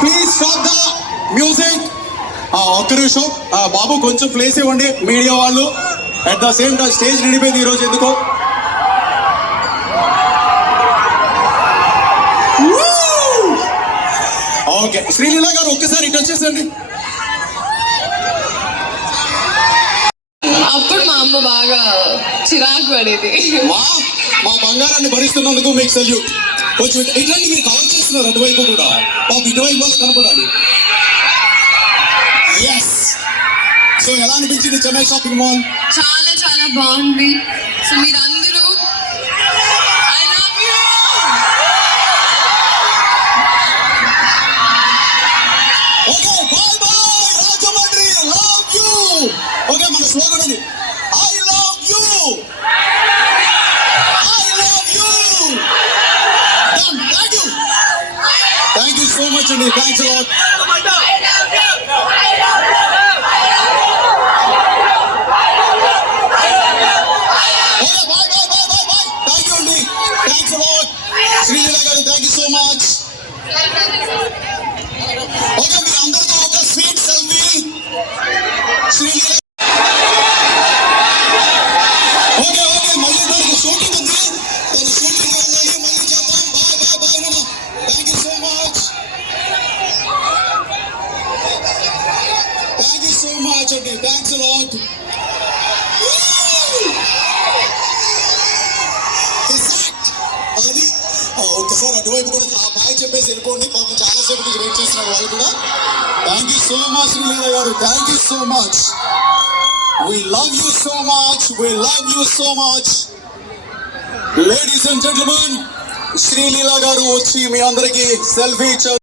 Please stop the music. ఒక్క నిమిషం బాబు, కొంచెం ప్లేస్ ఇవ్వండి. మీడియా వాళ్ళు at the same time stage నిండిపోయింది ఈరోజు ఎందుకో. ఓకే, శ్రీలీల గారు ఒక్కసారి ఇటు వచ్చేసండి. అప్పుడు మా అమ్మ బాగా చిరాకు పడేది. మా బంగారాన్ని భరిస్తున్నందుకు మీకు సెల్యూట్. కొంచెం ఇట్లాంటి మీరు కవర్ చేస్తున్నారు అటువైపు కూడా, బాబు ఇటువైపు వాళ్ళు కనపడాలి. ఎస్. సో ఎలా అనిపించింది చెన్నై షాపింగ్ మాల్? చాలా చాలా బాగుంది. సో మీరందరూ I love you. Okay, bye bye Rajahmundry, love you. Okay, మన స్లోగన్ ఉంది, I love you, I love you. Thank you so much అండి, thanks a lot. Sreeleela garu thank you so much. Okay, మీ అందరితో ఒక sweet selfie. Sreeleela okay okay, మళ్ళీ దానికి shooting ఉంది, దాని షూటింగ్ వెళ్ళాలి, మళ్ళీ చేద్దాం. బాయ్ బాయ్ బాయ్ నాన్న, thank you so much, thank you so much అండి, థ్యాంక్స్ అలాట్. అది ఒక్కసారి అటువైపు కూడా బాయ్ చెప్పేసి వెళ్ళిపోండి, పాపం చాలాసేపు నుంచి వెయిట్ చేస్తున్నారు వాళ్ళు కూడా. Thank you so much Sreeleela garu, thank you so much. We love you so much. We love you so much. Ladies and gentlemen, Sreeleela గారు వచ్చి మీ అందరికీ సెల్ఫీ